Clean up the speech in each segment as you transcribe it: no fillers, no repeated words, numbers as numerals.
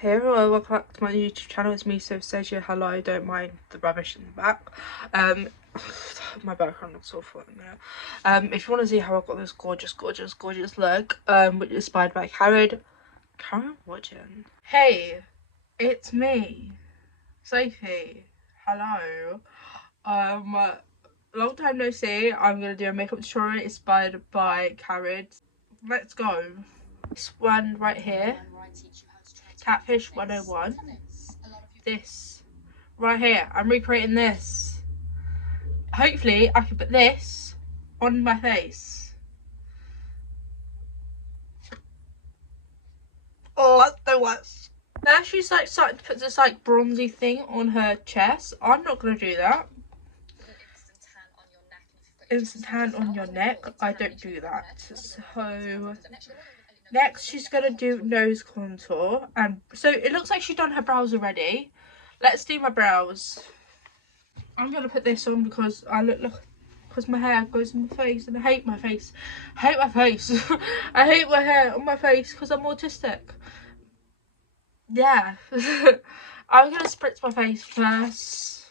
Hey everyone, welcome back to my YouTube channel. It's me, Sophia. Hello, don't mind the rubbish in the back. My background looks awful in there. If you want to see how I got this gorgeous look, which is inspired by Karen Watching. Hey, it's me, Sophie. Hello. Long time no see. I'm gonna do a makeup tutorial inspired by Karen. Let's go. This one right here. Catfish 101. This right here, I'm recreating this. Hopefully I can put this on my face. Oh, that's the worst. Now she's like starting to put this like bronzy thing on her chest. I'm not gonna do that. Instant tan on your neck. I don't do that. So next she's gonna do nose contour, and so it looks like she's done her brows already. Let's do my brows. I'm gonna put this on because I look because my hair goes in my face and I hate my face. I hate my face. I hate my hair on my face because I'm autistic. Yeah. I'm gonna spritz my face first.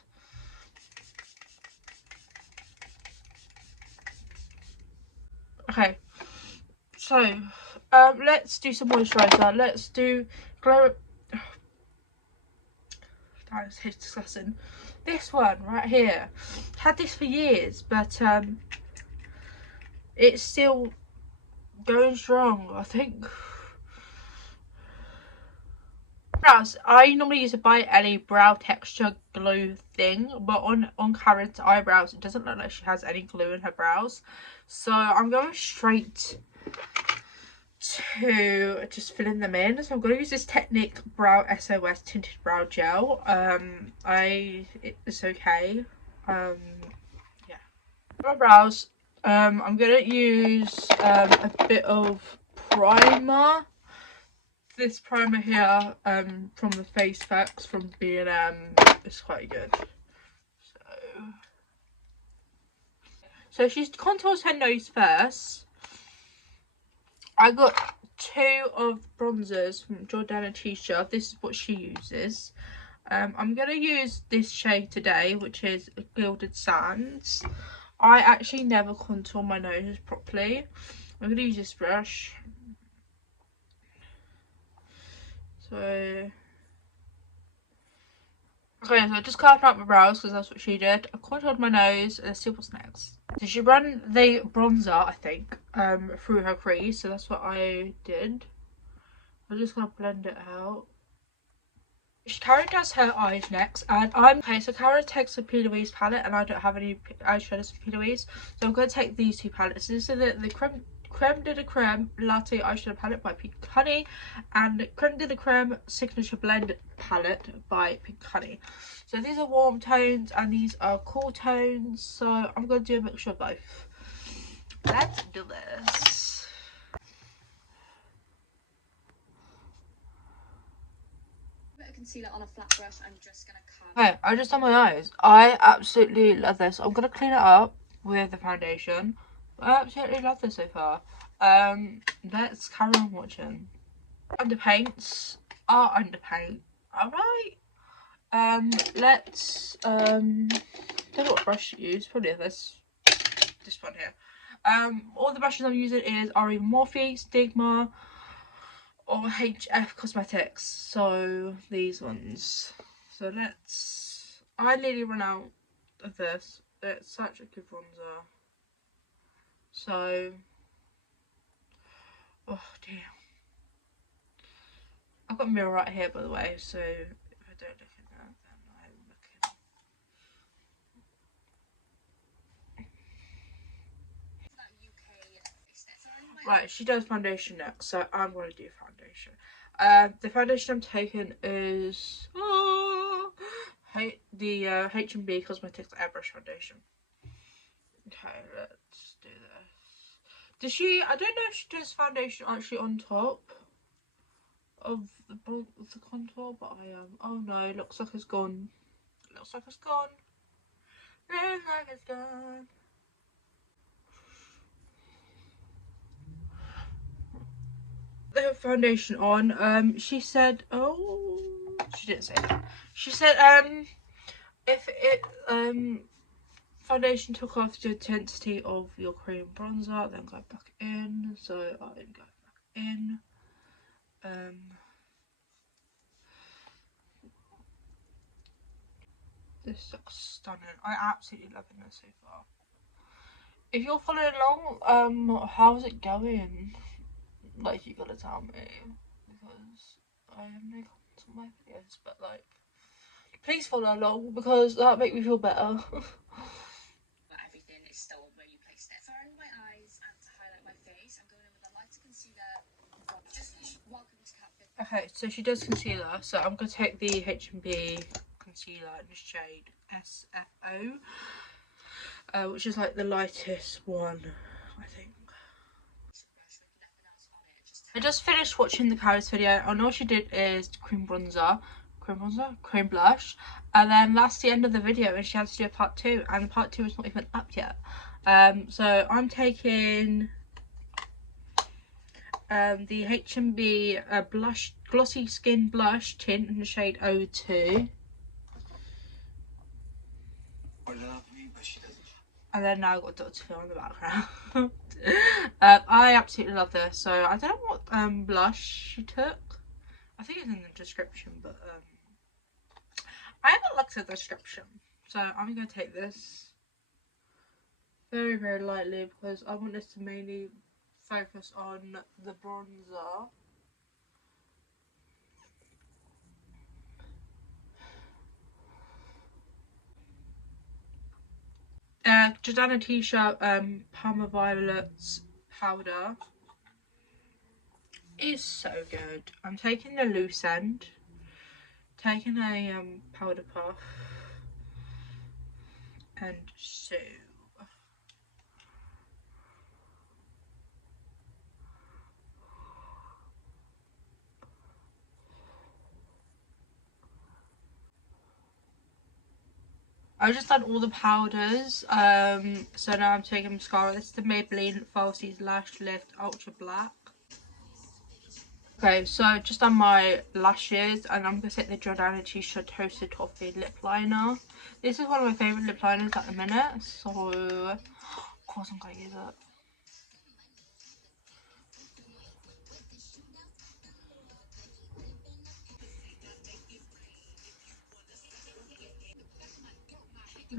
Okay. So let's do some moisturiser. Let's do glow. That is disgusting. This one right here. Had this for years, but it's still going strong, I think. Brows. I normally use a By Ellie brow texture glue thing, but on Karen's eyebrows it doesn't look like she has any glue in her brows, so I'm going straight to just filling them in. So I'm going to use this Technic Brow SOS tinted brow gel. It's okay. Yeah, my brows. I'm gonna use a bit of primer. This primer here from the Face Facts from B&M is quite good. So she contours her nose first. I got two of bronzers from Jordana Tisha. This is what she uses. I'm gonna use this shade today, which is Gilded Sands. I actually never contour my nose properly. I'm gonna use this brush. So, okay, so I just carved out my brows because that's what she did. I contoured my nose. Let's see what's next. So she ran the bronzer, I think, through her crease. So that's what I did. I'm just gonna blend it out. Karen does her eyes next, and okay. So Karen takes a P. Louise palette, and I don't have any eyeshadows for P. Louise, so I'm gonna take these two palettes. This is the Creme de la Creme Latte Eyeshadow Palette by Pink Honey, and Creme de la Creme Signature Blend Palette by Pink Honey. So these are warm tones, and these are cool tones. So I'm gonna do a mixture of both. Let's do this. Concealer on a flat brush. I'm just gonna Okay, I just done my eyes. I absolutely love this. I'm gonna clean it up with the foundation. I absolutely love this so far. Let's carry on watching. Underpaints are underpaint. Alright. Let's don't know what brush to use. Probably this one here. All the brushes I'm using are either Morphe, Stigma, or HF Cosmetics, so these ones. So I nearly run out of this. It's such a good bronzer. So, oh dear. I've got a mirror right here, by the way, so if I don't look at that, then I'm looking. Right, she does foundation next, so I'm going to do foundation. The foundation I'm taking is the H&B Cosmetics Airbrush Foundation. Okay, let's do this. Does she? I don't know if she does foundation actually on top of the contour, but I am. Oh no, looks like it's gone. Looks like it's gone. Looks like it's gone. the foundation on. She said, oh, she didn't say that. She said, if it, foundation took off the intensity of your cream bronzer, then go back in. So I go back in. This looks stunning. I absolutely loving this so far. If you're following along, how's it going? Like, you gotta tell me, because I have no comments on my videos, but like, please follow along because that make me feel better. Everything is still where you placed it. For my eyes and to highlight my face, I'm going in with a lighter concealer. Just welcome to Catfit. Okay, so she does concealer, so I'm gonna take the H&B concealer in the shade SFO, which is like the lightest one, I think. I just finished watching the Carrie's video, and all she did is cream blush, and then that's the end of the video, and she had to do a part 2, and the part 2 is not even up yet. So I'm taking the H&B blush, glossy skin blush tint in the shade 02. And then now I've got Dr. Phil in the background. I absolutely love this. So I don't know what blush she took. I think it's in the description, but I haven't looked at the description. So I'm going to take this very, very lightly because I want this to mainly focus on the bronzer. Jordana T-shirt Palmer Violets powder is so good. I'm taking the loose end, taking a powder puff, and so I've just done all the powders. So now I'm taking mascara. This is the Maybelline Falsies Lash Lift Ultra Black. Okay, so just done my lashes, and I'm gonna take the Jordana T-shirt Toasted Toffee lip liner. This is one of my favourite lip liners at the minute, so of course I'm gonna use it.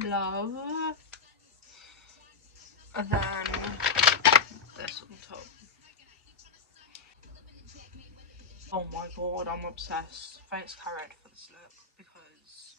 Love. And then this on top. Oh my god, I'm obsessed. Thanks, Karen, for this look, because